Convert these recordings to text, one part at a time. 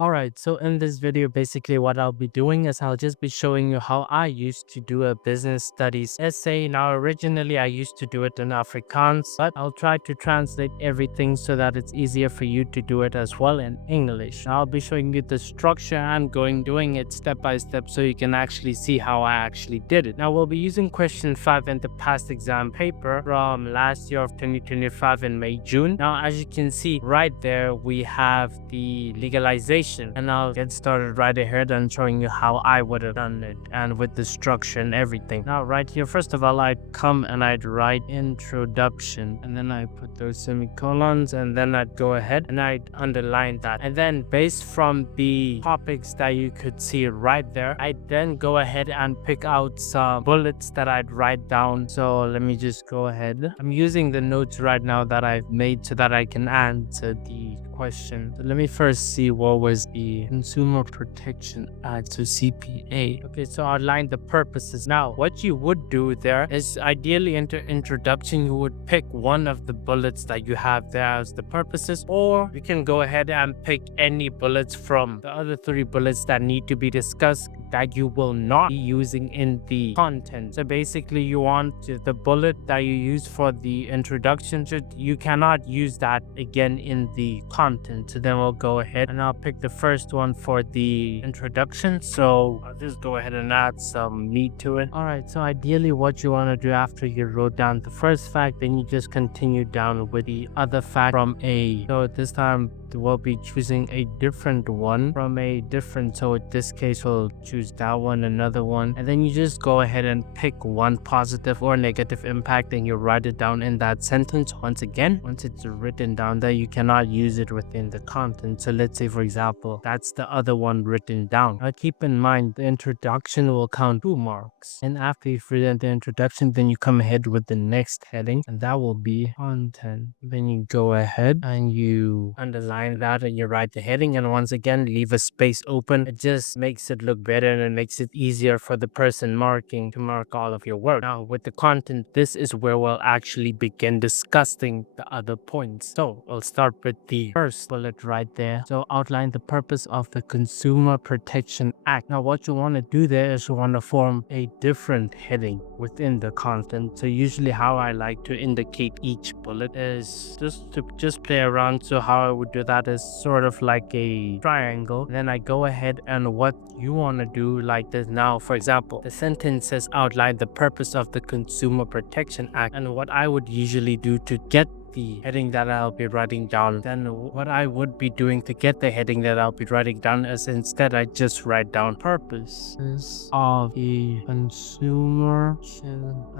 Alright, so in this video, basically what I'll be doing is I'll just be showing you how I used to do a business studies essay. Now, originally I used to do it in Afrikaans, but I'll try to translate everything so that it's easier for you to do it as well in English. I'll be showing you the structure and doing it step by step so you can actually see how I actually did it. Now, we'll be using question 5 in the past exam paper from last year of 2025 in May, June. Now, as you can see right there, we have the legalization, and I'll get started right ahead and showing you how I would have done it and with the structure and everything. Now, right here, first of all, I'd come and I'd write introduction, and then I put those semicolons, and then I'd go ahead and I'd underline that. And then based from the topics that you could see right there, I'd then go ahead and pick out some bullets that I'd write down. So let me just go ahead. I'm using the notes right now that I've made so that I can answer the question. So let me first see what was the Consumer Protection Act, so CPA. Okay, so outline the purposes. Now, what you would do there is ideally enter introduction, you would pick one of the bullets that you have there as the purposes, or you can go ahead and pick any bullets from the other three bullets that need to be discussed that you will not be using in the content. So basically you want the bullet that you use for the introduction, you cannot use that again in the content. So then we'll go ahead and I'll pick the first one for the introduction. So I'll just go ahead and add some meat to it. All right, so ideally what you want to do after you wrote down the first fact, then you just continue down with the other fact from A. So this time we'll be choosing a different one from a different, so in this case we'll choose that one, another one, and then you just go ahead and pick one positive or negative impact and you write it down in that sentence. Once again, once it's written down there, you cannot use it within the content. So let's say, for example, that's the other one written down. Now keep in mind the introduction will count 2 marks, and after you've written the introduction, then you come ahead with the next heading, and that will be content. Then you go ahead and you underline that and you write the heading, and once again leave a space open. It just makes it look better and it makes it easier for the person marking to mark all of your work. Now with the content, this is where we'll actually begin discussing the other points. So we'll start with the first bullet right there. So outline the purpose of the Consumer Protection Act. Now what you want to do there is you want to form a different heading within the content. So usually how I like to indicate each bullet is just play around. So how I would do that is sort of like a triangle. Then I go ahead and what you want to do like this. Now, for example, the sentence says outline the purpose of the Consumer Protection Act, and what I would usually do to get the heading that I'll be writing down, then what I would be doing to get the heading that I'll be writing down is instead I just write down purposes of the Consumer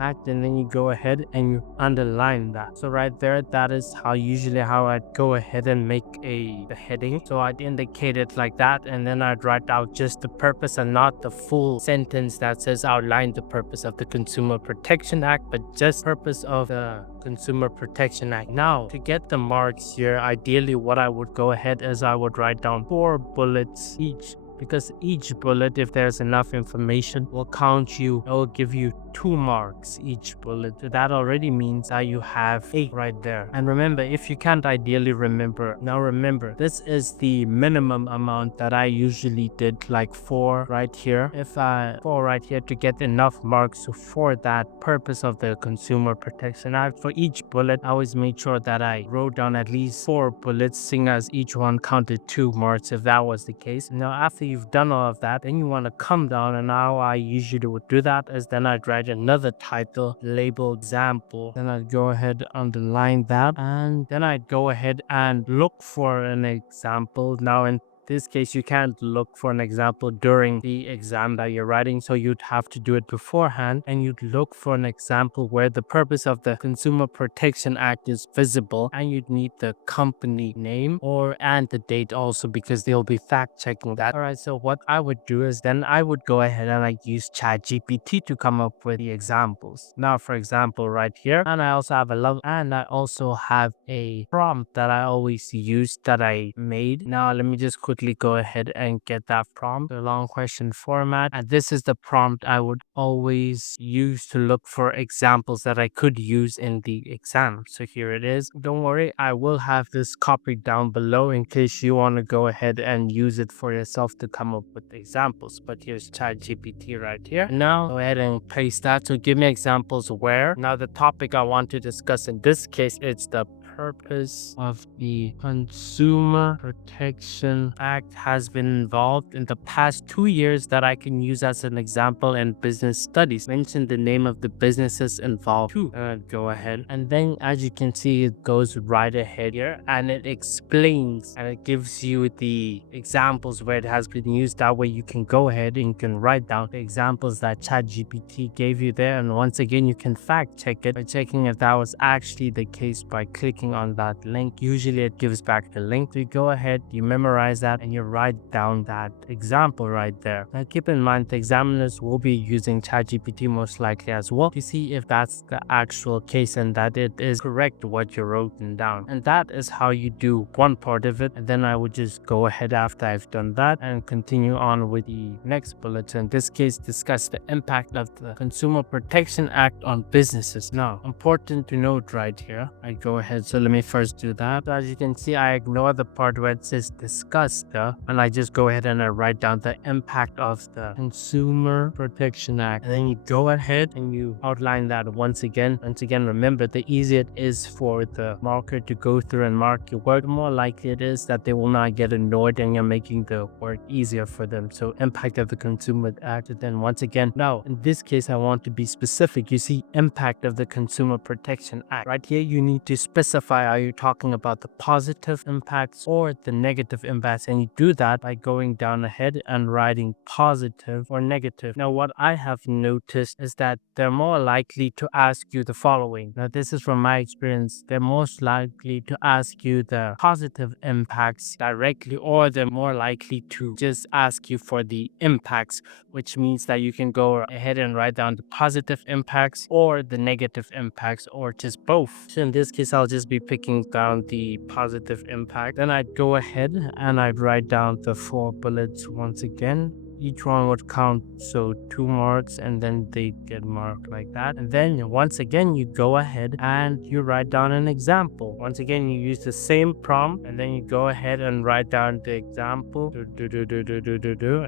Act, and then you go ahead and you underline that. So right there, that is how I'd go ahead and make the heading. So I'd indicate it like that, and then I'd write out just the purpose and not the full sentence that says outline the purpose of the Consumer Protection Act, but just purpose of the Consumer Protection Act. Now, to get the marks here, ideally what I would go ahead is I would write down 4 bullets each, because each bullet, if there's enough information, will give you 2 marks each bullet. So that already means that you have 8 right there. And remember, if you can't ideally remember, now remember, this is the minimum amount that I usually did, like 4 right here. 4 right here to get enough marks for that purpose of the Consumer Protection Act. For each bullet, I always made sure that I wrote down at least 4 bullets, seeing as each one counted 2 marks if that was the case. Now, after you've done all of that, then you want to come down, and how I usually would do that is then I'd write another title labeled example. Then I'd go ahead underline that, and then I'd go ahead and look for an example. Now in this case, you can't look for an example during the exam that you're writing, so you'd have to do it beforehand, and you'd look for an example where the purpose of the Consumer Protection Act is visible, and you'd need the company name and the date also, because they'll be fact checking that. All right, so what I would do is then I would go ahead and I use ChatGPT to come up with the examples. Now, for example, right here, and I also have a prompt that I always use that I made. Now, let me just quickly quickly go ahead and get that prompt, the long question format. And this is the prompt I would always use to look for examples that I could use in the exam. So here it is. Don't worry, I will have this copied down below in case you want to go ahead and use it for yourself to come up with examples. But here's ChatGPT right here. Now go ahead and paste that. So give me examples where. Now the topic I want to discuss in this case, it's the purpose of the Consumer Protection Act has been involved in the past 2 years that I can use as an example in business studies. Mention the name of the businesses involved too. Go ahead. And then as you can see, it goes right ahead here and it explains and it gives you the examples where it has been used. That way you can go ahead and you can write down the examples that ChatGPT gave you there. And once again, you can fact check it by checking if that was actually the case by clicking on that link. Usually it gives back the link. So you go ahead, you memorize that and you write down that example right there. Now keep in mind the examiners will be using ChatGPT most likely as well to see if that's the actual case and that it is correct what you wrote down. And that is how you do one part of it. And then I would just go ahead after I've done that and continue on with the next bullet. In this case, discuss the impact of the Consumer Protection Act on businesses. Now, important to note right here, I go ahead. So let me first do that. So as you can see, I ignore the part where it says discuss and I just go ahead and I write down the impact of the Consumer Protection Act. And then you go ahead and you outline that once again. Once again, remember, the easier it is for the marker to go through and mark your work, the more likely it is that they will not get annoyed and you're making the work easier for them. So impact of the Consumer Act. And then once again, now in this case, I want to be specific. You see impact of the Consumer Protection Act. Right here, you need to specify, are you talking about the positive impacts or the negative impacts? And you do that by going down ahead and writing positive or negative. Now, what I have noticed is that they're more likely to ask you the following. Now, this is from my experience. They're most likely to ask you the positive impacts directly, or they're more likely to just ask you for the impacts, which means that you can go ahead and write down the positive impacts or the negative impacts or just both. So in this case, I'll just be picking down the positive impact. Then I'd go ahead and I'd write down the 4 bullets once again. Each one would count, so 2 marks, and then they get marked like that. And then once again, you go ahead and you write down an example. Once again, you use the same prompt, and then you go ahead and write down the example.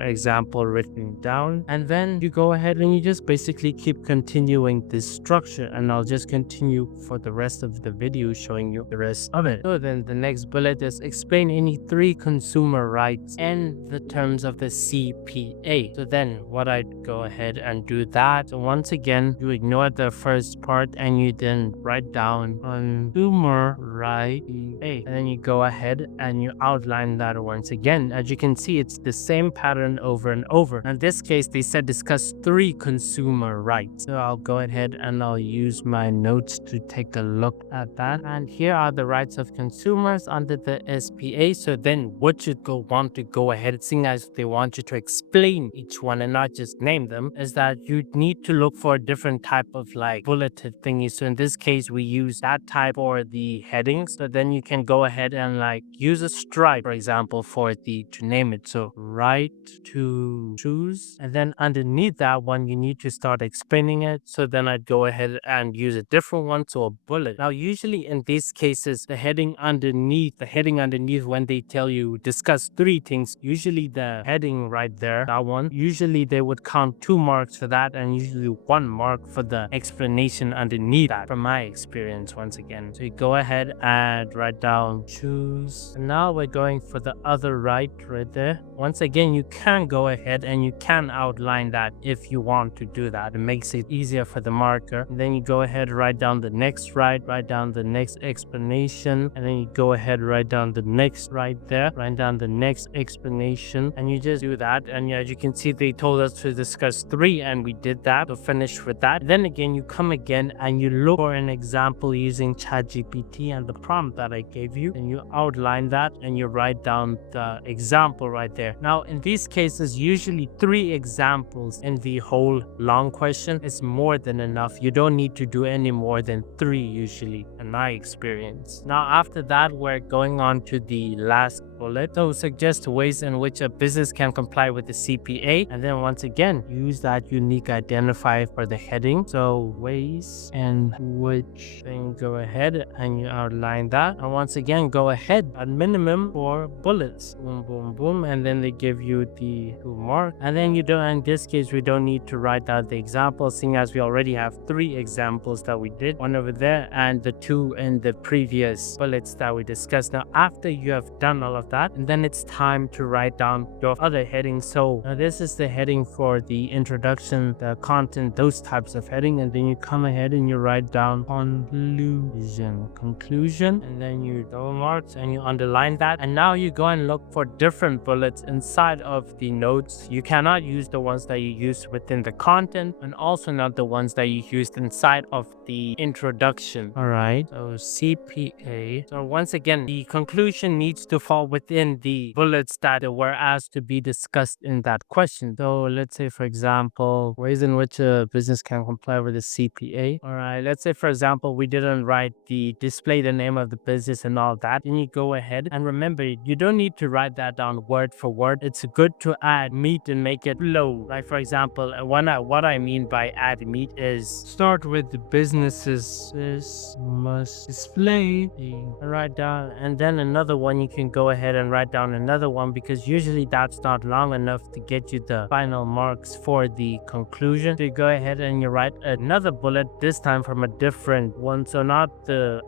Example written down. And then you go ahead and you just basically keep continuing this structure, and I'll just continue for the rest of the video showing you the rest of it. So then the next bullet is explain any 3 consumer rights in the terms of the CP. So then what I'd go ahead and do that. So once again, you ignore the first part and you then write down consumer right A. And then you go ahead and you outline that once again. As you can see, it's the same pattern over and over. In this case, they said discuss 3 consumer rights. So I'll go ahead and I'll use my notes to take a look at that. And here are the rights of consumers under the SPA. So then what you'd want to go ahead, seeing as they want you to explain each one and not just name them, is that you need to look for a different type of like bulleted thingy. So in this case, we use that type for the headings. So then you can go ahead and like use a stripe, for example, for the to name it. So right to choose, and then underneath that one, you need to start explaining it. So then I'd go ahead and use a different one, so a bullet. Now, usually in these cases, the heading underneath when they tell you discuss 3 things, usually the heading right there, that one, usually they would count 2 marks for that and usually 1 mark for the explanation underneath that, from my experience once again. So you go ahead and write down choose. And now we're going for the other right there. Once again, you can go ahead and you can outline that if you want to do that. It makes it easier for the marker. And then you go ahead, write down the next right, write down the next explanation, and then you go ahead, write down the next right there, write down the next explanation, and you just do that. And as you can see, they told us to discuss 3 and we did that. So finish with that. Then again, you come again and you look for an example using ChatGPT and the prompt that I gave you, and you outline that and you write down the example right there. Now in these cases, usually 3 examples in the whole long question is more than enough. You don't need to do any more than 3 usually, in my experience. Now after that, we're going on to the last bullet. So suggest ways in which a business can comply with the CPA. And then once again, use that unique identifier for the heading. So ways in which, then go ahead and you outline that. And once again, go ahead at minimum 4 bullets. Boom, boom, boom. And then they give you the 2 mark. And then you don't, in this case, we don't need to write out the example, seeing as we already have 3 examples that we did, one over there and the 2 in the previous bullets that we discussed. Now, after you have done all of that, and then it's time to write down your other headings. So now this is the heading for the introduction, the content, those types of heading. And then you come ahead and you write down conclusion, and then you double marks and you underline that. And now you go and look for different bullets inside of the notes. You cannot use the ones that you used within the content, and also not the ones that you used inside of the introduction. All right, so CPA. So once again, the conclusion needs to fall within the bullets that were asked to be discussed in that question. So let's say, for example, ways in which a business can comply with the CPA. All right, let's say, for example, we didn't write the display the name of the business and all that. Then you go ahead and remember, you don't need to write that down word for word. It's good to add meat and make it flow. Like, for example, what I mean by add meat is start with the businesses. This must display write down, and then another one. You can go ahead and write down another one, because usually that's not long enough to get you the final marks for the conclusion. So you go ahead and you write another bullet, this time from a different one. So not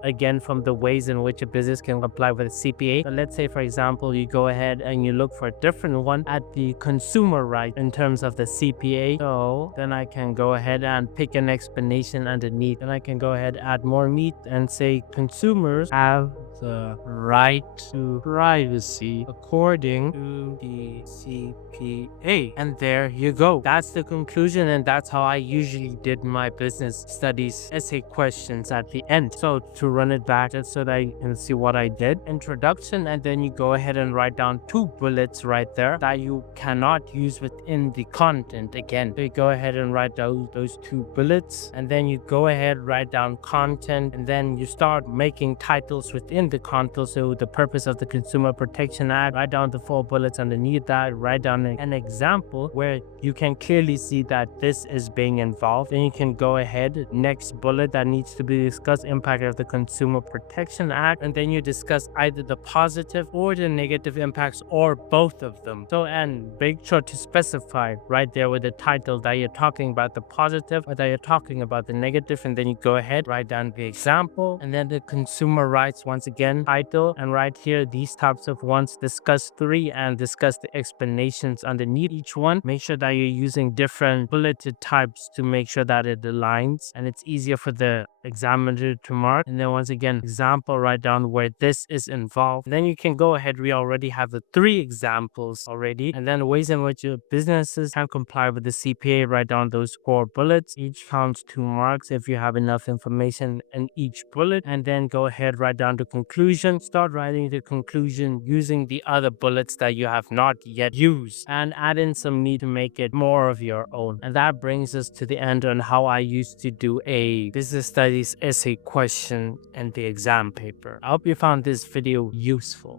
again from the ways in which a business can comply with CPA. So let's say, for example, you go ahead and you look for a different one at the consumer right in terms of the CPA. So then I can go ahead and pick an explanation underneath, and I can go ahead, add more meat, and say consumers have the right to privacy according to the CPA. And there you go. That's the conclusion, and that's how I usually did my business studies essay questions at the end. So to run it back, just so that you can see what I did: introduction, and then you go ahead and write down 2 bullets right there that you cannot use within the content again. So you go ahead and write down those 2 bullets, and then you go ahead, write down content, and then you start making titles within the content. So the purpose of the Consumer Protection Act, write down the 4 bullets underneath that, write down an example where you can clearly see that this is being involved. Then you can go ahead, next bullet that needs to be discussed, impact of the Consumer Protection Act, and then you discuss either the positive or the negative impacts, or both of them. So, and make sure to specify right there with the title that you're talking about the positive or that you're talking about the negative. And then you go ahead, write down the example, and then the consumer rights, once again, title, and right here these types of ones, discuss 3 and discuss the explanations underneath each one. Make sure that you're using different bulleted types to make sure that it aligns and it's easier for the examiner to mark. And then once again, example, write down where this is involved. And then you can go ahead, we already have the 3 examples already. And then ways in which your businesses can comply with the CPA, write down those 4 bullets. Each counts 2 marks if you have enough information in each bullet. And then go ahead, write down the conclusion. Start writing the conclusion using the other bullets that you have not yet used, and add in some meat to make it more of your own. And that brings us to the end on how I used to do a business studies essay question and the exam paper. I hope you found this video useful.